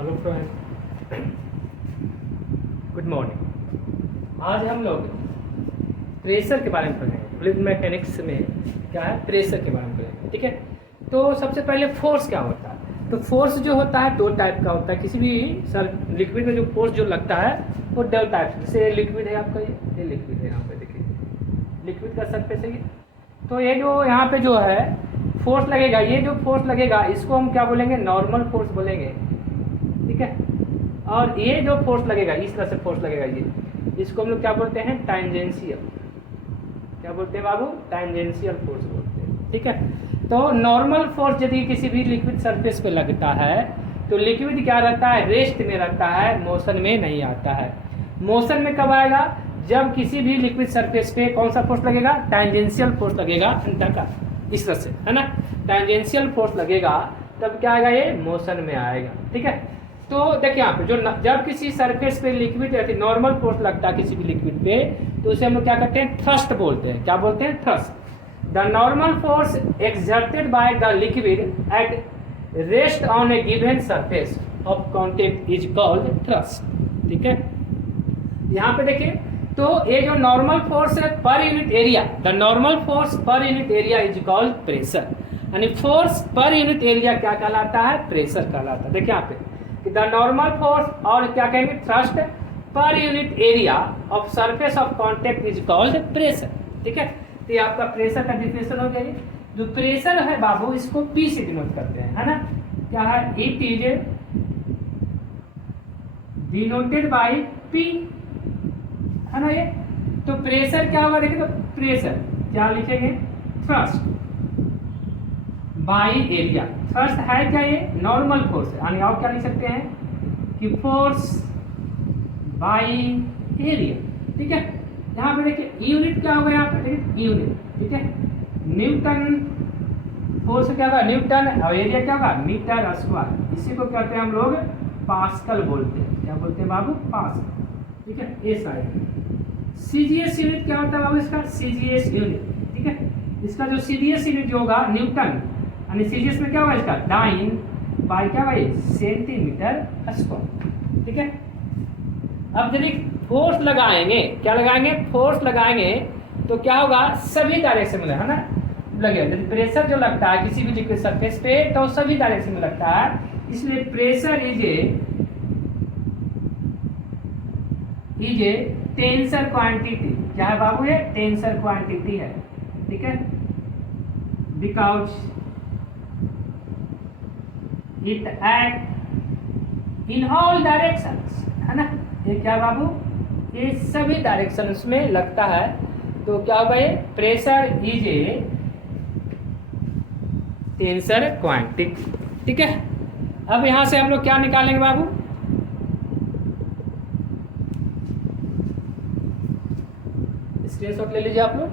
Hello friend, good morning. आज हम लोग प्रेशर के बारे में पढ़ेंगे। फ्लूइड मैकेनिक्स में क्या है, प्रेशर के बारे में पढ़ेंगे। ठीक है, तो सबसे पहले फोर्स क्या होता है। तो फोर्स जो होता है दो टाइप का होता है। किसी भी लिक्विड में जो फोर्स जो लगता है वो दो टाइप। जैसे लिक्विड है आपका, ये लिक्विड है, यहाँ पे देखिए लिक्विड का सरफेस है ये। तो ये जो यहाँ पे जो है फोर्स लगेगा, ये जो फोर्स लगेगा इसको हम क्या बोलेंगे, नॉर्मल फोर्स बोलेंगे। ठीक है, और ये जो फोर्स लगेगा, इस तरह से फोर्स लगेगा ये, इसको हम लोग क्या बोलते हैं, टैंजेंशियल। क्या बोलते हैं बाबू, टैंजेंशियल फोर्स बोलते हैं। ठीक है, तो नॉर्मल फोर्स यदि किसी भी लिक्विड सरफेस पे लगता है तो लिक्विड क्या रहता है, रेस्ट में रहता है, मोशन में नहीं आता है। मोशन में कब आएगा, जब किसी भी लिक्विड सरफेस पे कौन सा फोर्स लगेगा, टैंजेंशियल फोर्स लगेगा अंदर का, इस तरह से, है ना। टैंजेंशियल फोर्स लगेगा तब क्या आएगा, ये मोशन में आएगा। ठीक है, तो देखिए यहाँ पे जो जब किसी सरफेस पे लिक्विड रहती, नॉर्मल फोर्स लगता है किसी भी लिक्विड पे, तो उसे हम लोग क्या करते हैं, थ्रस्ट बोलते हैं। क्या बोलते हैं, thrust. The normal force exerted by the liquid at rest on A given surface of contact is called thrust. ठीक है, यहाँ पे देखिए, तो ये जो नॉर्मल फोर्स है per unit area, the normal force per unit area is called pressure. यानी फोर्स पर यूनिट एरिया क्या कहलाता है, प्रेशर कहलाता है। देखिए यहाँ पे द नॉर्मल फोर्स और क्या कहेंगे, thrust per unit area of surface of contact is called pressure. ठीक है, तो ये आपका प्रेशर का डिफिनेशन हो गया। ये जो प्रेशर है बाबू, इसको पी से डिनोट करते हैं, है ना। क्या है, it is denoted by P, है ना। ये तो प्रेशर क्या होगा, देखिए, तो प्रेशर क्या लिखेंगे, थ्रस्ट बाई एरिया। थ्रस्ट है क्या, ये नॉर्मल फोर्स है, यानी आप क्या लिख सकते हैं कि फोर्स बाई एरिया। ठीक है, यहाँ पे देखिए यूनिट क्या होगा, यहाँ पे देखिए यूनिट। ठीक है, न्यूटन फोर्स क्या होगा, न्यूटन, और एरिया क्या होगा, मीटर स्क्वायर। इसी को कहते हैं हम लोग पास्कल बोलते हैं। क्या बोलते हैं बाबू, पास्कल। ठीक है, ये साइड सीजीएस यूनिट क्या होता है बाबू, इसका सीजीएस यूनिट। ठीक है, इसका जो सीजीएस यूनिट जो होगा न्यूटन, यानी सीजीएस में क्या होगा इसका, डाइन बाय क्या भाई, सेंटीमीटर स्क्वायर। ठीक है, अब यदि फोर्स लगाएंगे, क्या लगाएंगे, फोर्स लगाएंगे तो क्या होगा, सभी डायरेक्शन में, है ना, लगेगा। प्रेशर जो लगता है किसी भी लिक्विड सरफेस पे तो सभी डायरेक्शन में लगता है, इसलिए pressure is a tensor quantity. क्या है बाबू, ये टेंसर क्वांटिटी है। ठीक है, because it act in all directions, है ना। ये क्या बाबू, ये सभी डायरेक्शंस में लगता है। तो क्या होगा, ये pressure is a tensor quantity. ठीक है, अब यहां से हम लोग क्या निकालेंगे बाबू, स्क्रीनशॉट ले लीजिए आप लोग।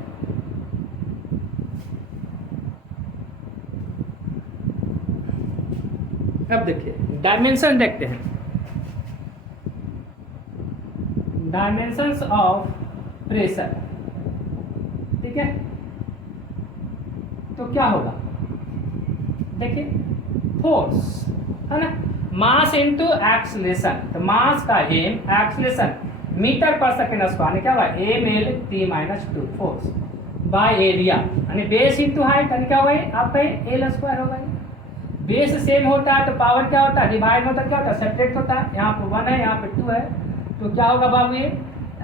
अब देखिए डायमेंशन देखते हैं, डायमेंशंस ऑफ प्रेशर। ठीक है, तो क्या होगा, देखिए फोर्स, है ना, मास इनटू एक्सीलरेशन। तो मास का M, acceleration metre per second square, क्या हुआ, M L T minus 2 force by area, यानी बेस इंटू हाइट, यानी क्या होगा आपका एल स्क्वायर होगा। बेस सेम होता है तो पावर क्या होता है, डिवाइड होता है, क्या होता है, सेपरेट होता है। यहाँ पे 1 है, यहाँ पे 2 है, तो क्या होगा बाबू, ये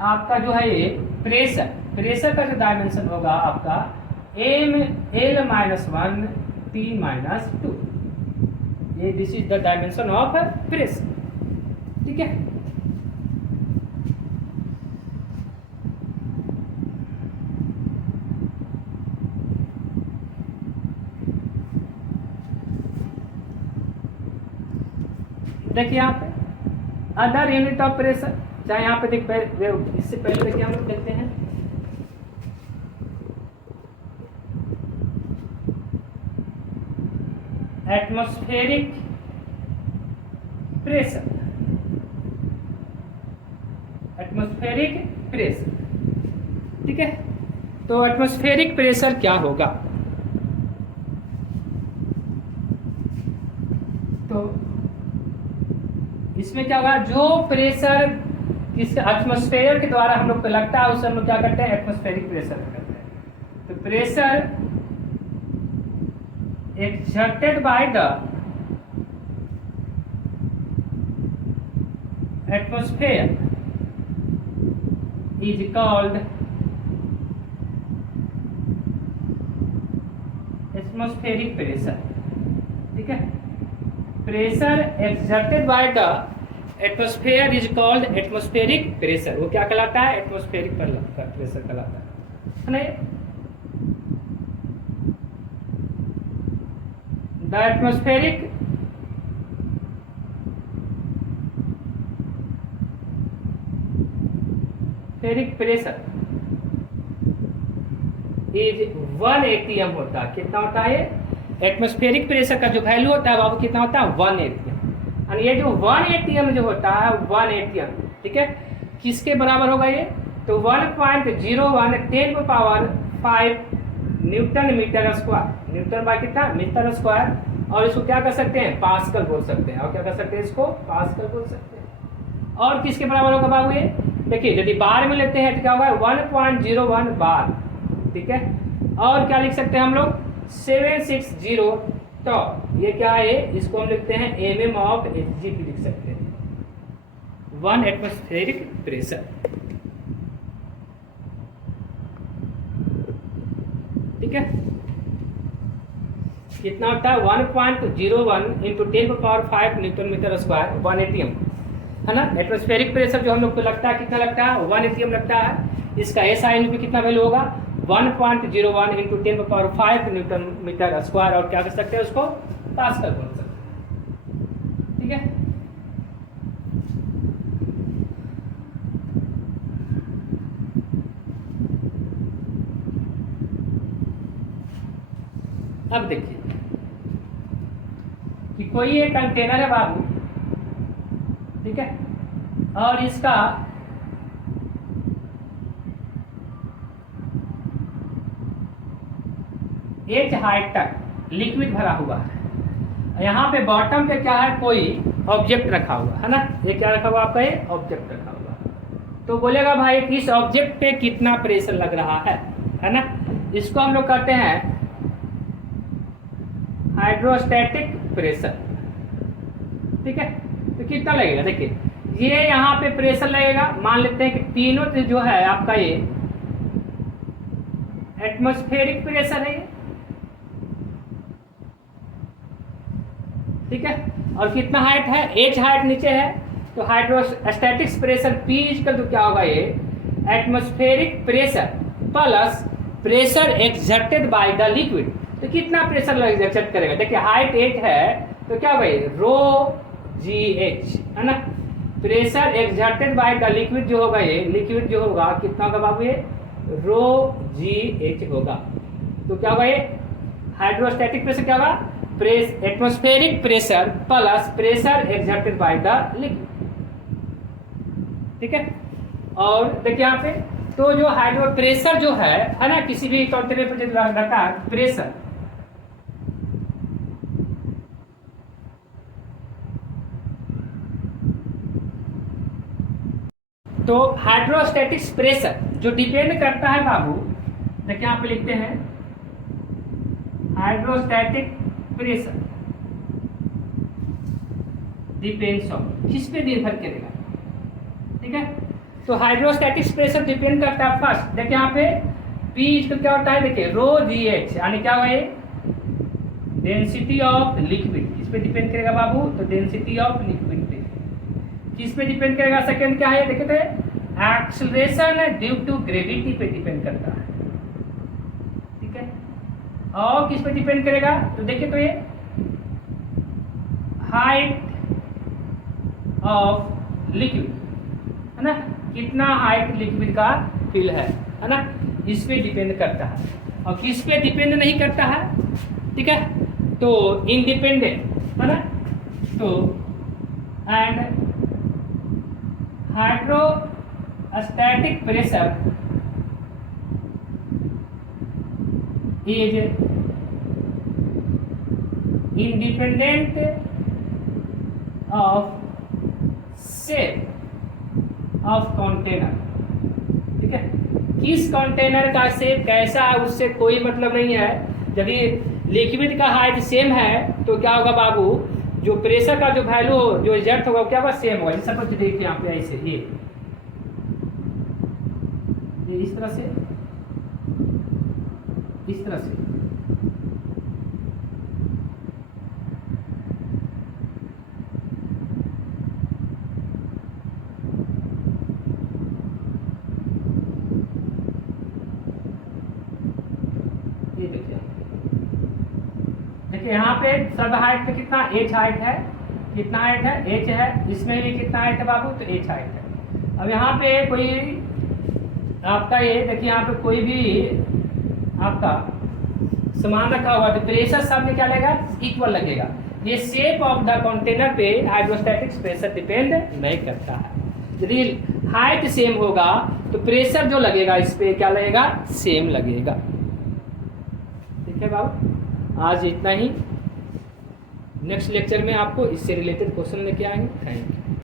आपका जो है ये प्रेशर, प्रेशर का जो डायमेंशन होगा आपका M L minus 1 T minus 2। ये this is the dimension of pressure. ठीक है, देखिए यहाँ पे अदर यूनिट ऑफ प्रेशर, चाहे यहाँ पे देख, इससे पहले देखिए हम लोग देखते हैं एटमॉस्फेरिक प्रेशर। एटमॉस्फेरिक प्रेशर, ठीक है, तो एटमॉस्फेरिक प्रेशर क्या होगा, तो इसमें क्या होगा, जो प्रेशर किस एटमॉस्फेयर के द्वारा हम लोग को लगता है उसे हम लोग क्या करते हैं, एटमॉस्फेरिक प्रेशर करते हैं। तो pressure exerted by the atmosphere is called atmospheric pressure। ठीक है, pressure exerted by the atmosphere is called atmospheric pressure। वो क्या कहलाता है, एटमॉस्फेरिक प्रेशर कहलाता है ना। The atmospheric pressure is 1 atm होता है। कितना होता है ये, एटमॉस्फेरिक प्रेशर का जो वैल्यू होता है बाबू कितना होता है, 1 atm। और ये जो 1 atm जो होता है 1 atm, ठीक है, किसके बराबर होगा ये, तो 1.01 10⁵ newton metre square. Newton by कितना, मीटर स्क्वायर। और इसको क्या कर सकते हैं, पास्कल बोल सकते हैं। और क्या कर सकते हैं, इसको पास्कल बोल सकते हैं। और किसके बराबर होगा बाबू ये, देखिए यदि बार में लेते हैं तो क्या होगा, 1.01 बार। ठीक है, और क्या लिख सकते हैं हम लोग, 760। तो ये क्या है, इसको हम लिखते हैं mm ऑफ Hg लिख सकते हैं, 1 एटमॉस्फेरिक प्रेशर। ठीक है, कितना होता है, 1.01 into 10⁵ newton metre square, 1 atm है ना। एटमॉस्फेरिक प्रेशर जो हम लोग को लगता है कितना लगता है, 1 atm लगता है। इसका SI पे कितना वैल्यू होगा, 1.01 इंटू 10⁵ न्यूटन मीटर स्क्वायर। और क्या कर सकते हैं, उसको पास्कल बोल सकते हैं। ठीक है, अब देखिए कि कोई एक कंटेनर है बाबू, ठीक है, और इसका H हाइट तक लिक्विड भरा हुआ है। यहाँ पे बॉटम पे क्या है, कोई ऑब्जेक्ट रखा हुआ है ना। ये क्या रखा हुआ आपका, ये ऑब्जेक्ट रखा हुआ है। तो बोलेगा भाई इस ऑब्जेक्ट पे कितना प्रेशर लग रहा है ना। इसको हम लोग कहते हैं हाइड्रोस्टैटिक प्रेशर। ठीक है, तो कितना लगेगा, देखिए ये यहाँ पे प्रेशर लगेगा, मान लेते हैं कि तीनों जो है आपका ये एटमॉस्फेरिक प्रेशर है ये। ठीक है, और कितना हाइट है, H हाइट नीचे है, तो हाइड्रोस्टैटिक प्रेशर P इक्वल तो क्या होगा, ये atmospheric pressure plus pressure exerted by the liquid. तो कितना प्रेशर एक्सर्ट करेगा, देखिए हाइट 8 है तो क्या होगा, ये ρgh है ना। Pressure exerted by the liquid जो होगा, ये लिक्विड जो होगा कितना होगा बाबू, ये ρgh होगा। तो क्या होगा, ये हाइड्रोस्टैटिक प्रेशर क्या होगा, atmospheric pressure plus pressure exerted by the liquid. ठीक है, और देखिए यहाँ पे तो जो हाइड्रो प्रेशर जो है ना, किसी भी कंटेनर पर जो रहता है प्रेशर, तो हाइड्रोस्टैटिक्स प्रेशर जो डिपेंड करता है बाबू, देखिए यहाँ पे लिखते हैं हाइड्रोस्टैटिक प्रेशर डिपेंड्स ऑन, किस पे निर्भर करेगा। ठीक है, तो हाइड्रोस्टैटिक्स प्रेशर डिपेंड करता है फर्स्ट, देखिए यहाँ पे P इसको क्या होता है, देखिए ρgh यानी क्या हुआ, ये डेंसिटी ऑफ लिक्विड। किस पे डिपेंड करेगा बाबू, तो डेंसिटी ऑफ लिक्विड पे। किस पे डिपेंड करेगा, सेकंड क्या है, देखते हैं एक्सेलरेशन ड्यू टू ग्रेविटी पे डिपेंड करता है। ठीक है, और किस पे डिपेंड करेगा, तो देखिए तो ये हाइट ऑफ लिक्विड है ना, कितना हाइट लिक्विड का फिल है ना, इस पे डिपेंड करता है। और किस पे डिपेंड नहीं करता है, ठीक है, तो इंडिपेंडेंट है ना। तो and hydrostatic pressure is independent of shape of container, ठीक है। किस कंटेनर का शेप कैसा है उससे कोई मतलब नहीं है। यदि लिक्विड का हाइट सेम है तो क्या होगा बाबू, जो प्रेशर का जो वैल्यू जो रिजल्ट होगा क्या होगा, सेम होगा। जैसे सपोज देखिए यहाँ पे ऐसे ये इस तरह से, इस तरह से, ये देखिए यहाँ पे सब हाइट पे कितना एच हाइट है, कितना हाइट है एच है, इसमें भी कितना हाइट है बाबू, तो एच हाइट है। अब यहाँ पे कोई आपका ये देखिए यहाँ पे कोई भी आपका सामान रखा हुआ तो प्रेशर सब में क्या लगेगा, इक्वल लगेगा। ये शेप ऑफ द कंटेनर पे हाइड्रोस्टैटिक प्रेशर डिपेंड नहीं करता है। यदि हाइट सेम होगा तो प्रेशर जो लगेगा इस पे क्या लगेगा, सेम लगेगा। ठीक है बाबू, आज इतना ही। नेक्स्ट लेक्चर में आपको इससे रिलेटेड क्वेश्चन लेके आएंगे। Thank you.